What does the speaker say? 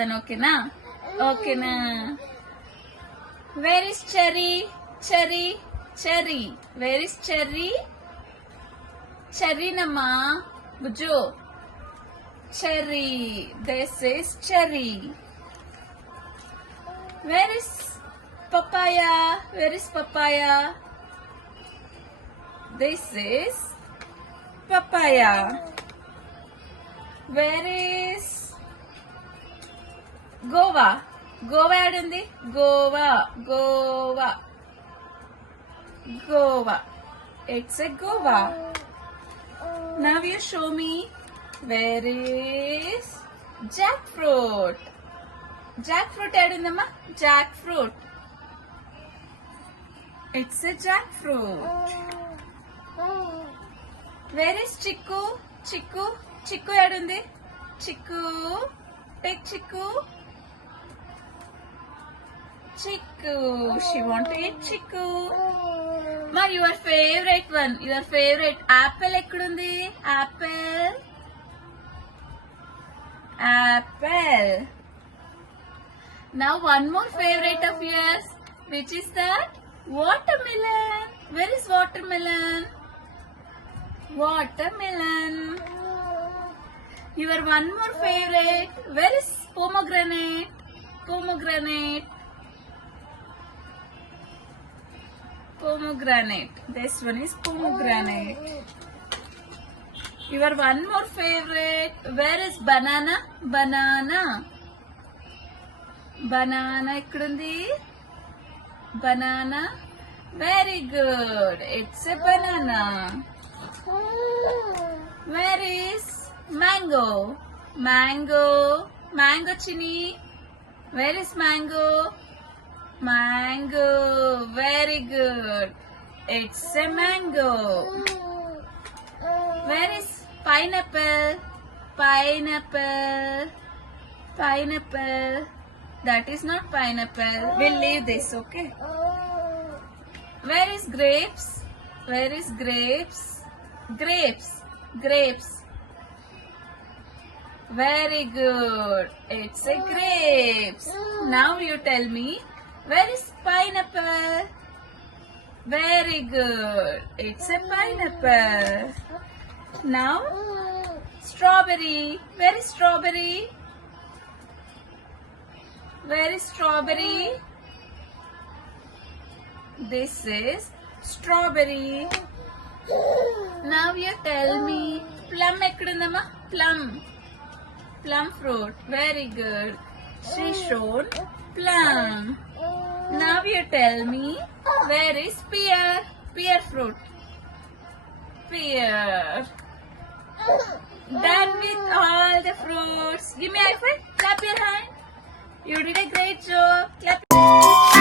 కాదని ఓకేనా ఓకేనా where is cherry cherry cherry where is cherry చెర్రీనమ్మా బుజ్జు cherry this is cherry where is papaya where is papaya this is papaya where is Goa Goa adundi Goa Goa Goa it's a Goa now you show me where is jackfruit jackfruit adundamma jackfruit it's a jackfruit where is chiku chiku chiku adundi chiku take chiku chiku she want to eat chiku ma your favorite one your favorite apple ekkudundi apple apple now one more favorite of yours which is that watermelon where is watermelon watermelon your one more favorite where is pomegranate pomegranate pomegranate this one is pomegranate your one more favorite where is banana banana banana ekkudundi banana very good it's a banana where is mango mango mango chini where is mango mango very good it's a mango where is pineapple pineapple pineapple that is not pineapple we'll leave this okay where is grapes where is grapes grapes grapes very good it's a grapes now you tell me where is pineapple very good it's a pineapple now strawberry where is strawberry where is strawberry this is strawberry now you tell me plum ekkudundamma plum plum fruit very good she shown plum now you tell me where is pear pear fruit pear done with all the fruits give me a high five clap your hand you did a great job clap